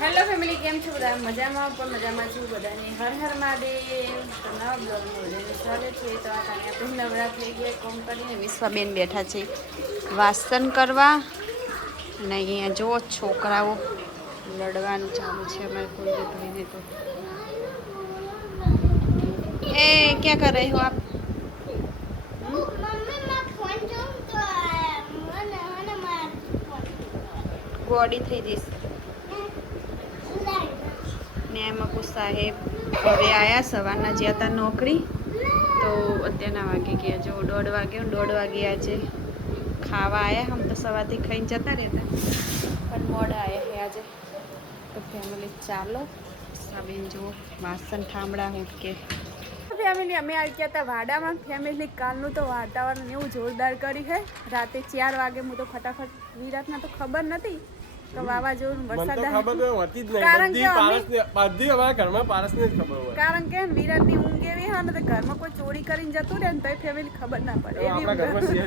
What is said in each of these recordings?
Hello family, કેમ છો બધા? મજામાં પણ મજામાં છું બધાને. હર હર મહાદેવ. તો નવા બ્લોગમાં બધાને સ્વાગત છે. તો આપણે નવરા થઈ ગયા કોમ કરીને વિશ્વાબેન બેઠા છે વાસણ કરવા. અને અહીંયા જો છોકરાઓ લડવાનું ચાલુ છે અમારે કોઈ ભાઈને. તો એ ક્યાં કર રહી હો આપ? ગોડી થઈ જઈશ. ને મકુ સાહેબ હવે આયા, સવારના જ્યાં હતા નોકરી. તો અત્યારના વાગે ગયા, જો 1:30 વાગ્યો. 1:30 વાગે આજે ખાવા આવ્યા. હમ તો સવારથી ખાઈને જતા રહેતા, પણ મોડા આવ્યા છે આજે. તો ફેમિલી ચાલો સાબેન જો વાસણ ઠામડા ઉઠકે. ફેમિલી અમે આવી ગયા હતા વાડામાં. ફેમિલી કાલનું તો વાતાવરણ એવું જોરદાર કરી છે. રાતે 4 વાગે હું તો ફટાફટ, વિરાટના તો ખબર નથી તો વાવાઝોડું વરસાદ કારણ કે વિરાટની ઊંઘ એવી હા ને, ઘરમાં કોઈ ચોરી કરીને જતું રહે ને તો ફેમિલી ખબર ના પડે.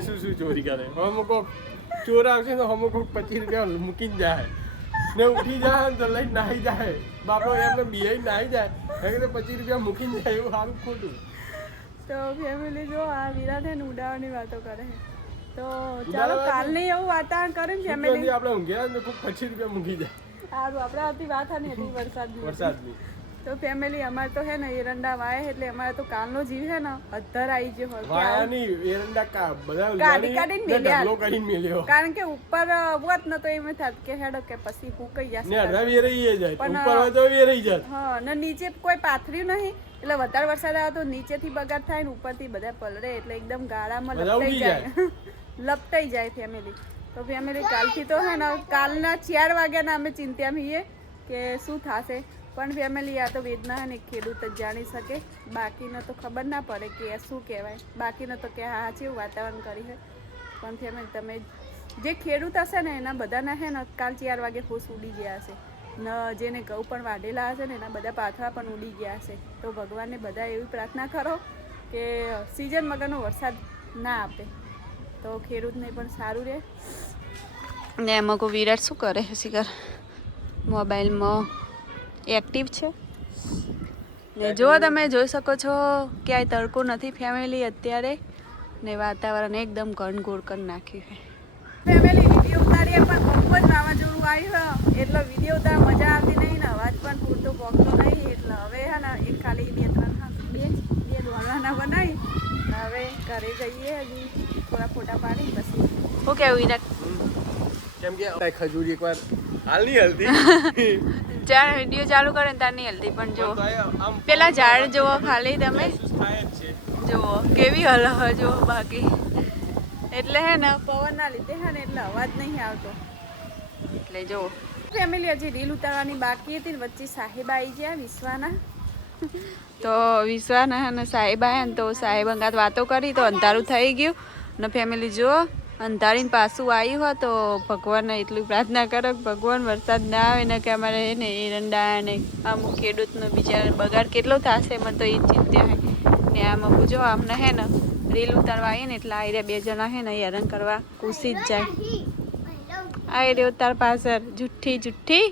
શું ચોરી કરે? ચોર આવશે તો અમુક 25 રૂપિયા મૂકીને જાય ને ઉઠી જાય ને તો લઈને નાહી જાય. બાપો એમને બિયાઈ નાહી જાય, 25 રૂપિયા મૂકીને જાય, એવું સારું ખોટું. તો ફેમિલી જો આ વિરાટ ને ઉડાવવાની વાતો કરે. તો ચાલો કાલની એવું વાતાવરણ કરે ને ફેમિલી. આપણે ઊંઘ્યા ને ખૂબ 25 રૂપિયા મૂકી જાય. સારું, આપણે આવતી વાત હતી વરસાદની. તો ફેમિલી અમારે તો હે ને એરંડા વાય, એટલે અમારે તો કાલનો જીવ છે ને અધર આવી ગયો હોય. કારણ કે ઉપર વત ન તો એમ થાત કે હેડો કે પછી ફૂકાઈ જશે. હા, ને નીચે કોઈ પાથર્યું નહીં એટલે વધારે વરસાદ આવે તો નીચેથી બગાડ થાય ને ઉપરથી બધા પલળે એટલે એકદમ ગાળામાં લપટાઈ જાય. લપટાઈ જાય ફેમિલી. તો ફેમિલી કાલથી તો હે ને કાલના 4 વાગ્યાના અમે ચિંતામાં છીએ કે શું થશે. પણ ફેમિલી આ તો વેદના હે ને ખેડૂત જ જાણી શકે, બાકીનો તો ખબર ના પડે કે શું કહેવાય. બાકીનો તો કે હા છે વાતાવરણ કરી છે. પણ ફેમિલી તમે જે ખેડૂત હશે ને એના બધાના હે ને કાલ 4 વાગે હોશ ઉડી ગયા હશે ને, જેને ઘઉં પણ વાઢેલા હશે ને એના બધા પાથરા પણ ઉડી ગયા હશે. તો ભગવાનને બધા એવી પ્રાર્થના કરો કે સિઝન વગરનો વરસાદ ના આપે તો ખેડૂતને પણ સારું રહે. ને એમાં કોઈ વિરાટ શું કરે છે શિખર? મોબાઈલમાં એક્ટિવ છે ને. જો તમે જોઈ શકો છો ક્યાંય તડકો નથી ફેમિલી અત્યારે, ને વાતાવરણ એકદમ ઘનઘોર કરી નાખ્યું છે. ફેમિલી વિડીયો ઉતારીએ પણ ખૂબ જ વાવાઝોડું આવ્યું એટલે વિડીયો ઉતારવા મજા આવતી નહીં ને, અવાજ પણ પૂરતો પહોંચતો નહીં. એટલે હવે હે ને એક ખાલી 2-3 ડોલાના બનાવી હવે ઘરે જઈએ. હજી થોડા ફોટા પાડી પછી શું કેવું વિરાટ? કેમ કે ખજૂરી એકવાર હાલ નહીં હલતી. જ્યારે વિડીયો ચાલુ કરે ને ત્યાં નહીં હલતી, પણ જો પેલા ઝાડ જુઓ ખાલી તમે જુઓ કેવી હલહ જુઓ. બાકી એટલે હે ને પવનના લીધે હે ને એટલે અવાજ નહીં આવતો. એટલે જુઓ ફેમિલી હજી રીલ ઉતારવાની બાકી હતી ને વચ્ચે સાહેબ આવી ગયા વિશ્વાના. તો વિશ્વાના હે ને સાહેબ આવ્યા ને તો સાહેબ અંગાત વાતો કરી તો અંધારું થઈ ગયું ને ફેમિલી જુઓ અંધારીને પાછું આવ્યું હોય. તો ભગવાનને એટલી પ્રાર્થના કરો કે ભગવાન વરસાદ ના આવે ને, કે અમારે ને એરંડા ને અમુક ખેડૂતનો બિચારા બગાડ કેટલો થશે મને તો એ ચિંતા છે. ને આમાં જો આમને હે ને રીલ ઉતારવા આવીએ ને એટલે આ 2 જણા હે ને હેરાન કરવા ઘૂસી જ જાય. આ રહ્યો તાર પાછળ જુઠ્ઠી